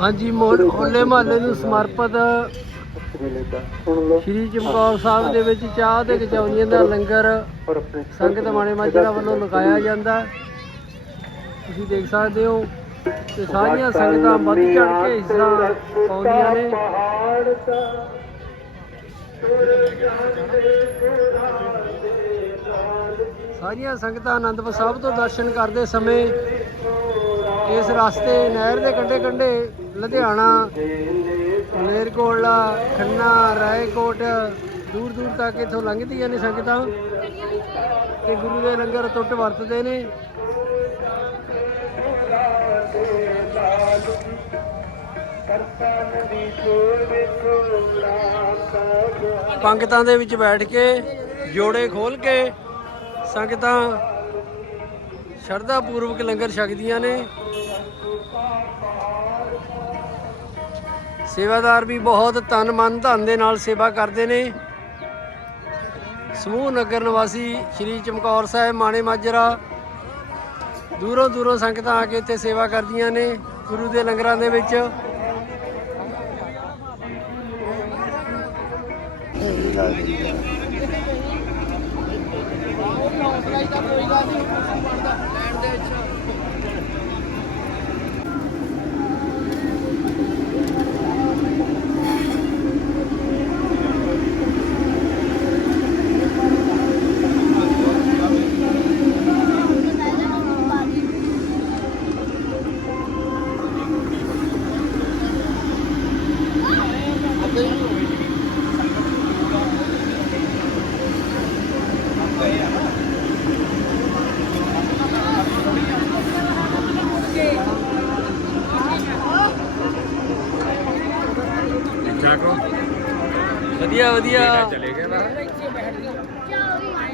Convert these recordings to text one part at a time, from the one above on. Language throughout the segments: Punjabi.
ਹਾਂਜੀ ਹੋਲੇ ਮਹੱਲੇ ਨੂੰ ਸਮਰਪਿਤ ਸ਼੍ਰੀ ਚਮਕੌਰ ਸਾਹਿਬ ਦੇ ਵਿੱਚ ਚਾਹ ਤੇ ਕਚੌਰੀਆਂ ਦਾ ਲੰਗਰ ਸੰਗਤ ਮਾਣੇ ਮਾਜਰਾ ਵੱਲੋਂ ਲਗਾਇਆ ਜਾਂਦਾ। ਤੁਸੀਂ ਦੇਖ ਸਕਦੇ ਹੋ ਤੇ ਸਾਰੀਆਂ ਸੰਗਤਾਂ ਵੱਧ ਚੜ ਕੇ ਹਿੱਸਾ ਪਾਉਂਦੀਆਂ ਨੇ ਸਾਰੀਆਂ ਸੰਗਤਾਂ ਆਨੰਦਪੁਰ ਸਾਹਿਬ ਤੋਂ ਦਰਸ਼ਨ ਕਰਦੇ ਸਮੇਂ ਇਸ ਰਸਤੇ ਨਹਿਰ ਦੇ ਕੰਢੇ ਕੰਢੇ ਲੁਧਿਆਣਾ ਮੇਰਕੋਲਾ ਖੰਨਾ, ਰਾਏਕੋਟ, ਦੂਰ ਦੂਰ ਤੱਕ ਇੱਥੋਂ ਲੰਘਦੀਆਂ ਨੇ ਸੰਗਤਾਂ ਤੇ ਗੁਰੂ ਦੇ ਲੰਗਰ ਟੁੱਟ ਵਰਤਦੇ ਨੇ। ਪੰਗਤਾਂ ਦੇ ਵਿੱਚ ਬੈਠ ਕੇ, ਜੋੜੇ ਖੋਲ ਕੇ ਸੰਗਤਾਂ ਸ਼ਰਧਾ ਪੂਰਵਕ ਲੰਗਰ ਛਕਦੀਆਂ ਨੇ। ਸੇਵਾਦਾਰ ਵੀ ਬਹੁਤ ਤਨ ਮਨ ਧਨ ਦੇ ਨਾਲ ਸੇਵਾ ਕਰਦੇ ਨੇ। ਸਮੂਹ ਨਗਰ ਨਿਵਾਸੀ ਸ਼੍ਰੀ ਚਮਕੌਰ ਸਾਹਿਬ ਮਾਣੇ ਮਾਜਰਾ ਦੂਰੋਂ ਦੂਰੋਂ ਸੰਗਤਾਂ ਆ ਕੇ ਇੱਥੇ ਸੇਵਾ ਕਰਦੀਆਂ ਨੇ ਗੁਰੂ ਦੇ ਲੰਗਰਾਂ ਦੇ ਵਿੱਚ। ਵਧੀਆ ਵਧੀਆ। ਚਲੇ ਗਏ ਬਾਹਰ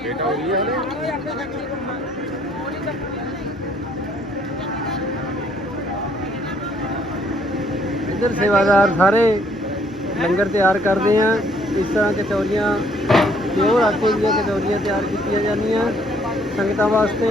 ਬੇਟਾ ਹੋ ਹਲੇ ਇੱਧਰ ਸੇਵਾਦਾਰ ਸਾਰੇ ਲੰਗਰ ਤਿਆਰ ਕਰਦੇ ਆ। ਇਸ ਤਰ੍ਹਾਂ ਕਚੌਰੀਆਂ ਪਿਓਰ ਆਟੇ ਦੀਆਂ ਕਚੌਰੀਆਂ ਤਿਆਰ ਕੀਤੀਆਂ ਜਾਂਦੀਆਂ ਸੰਗਤਾਂ ਵਾਸਤੇ।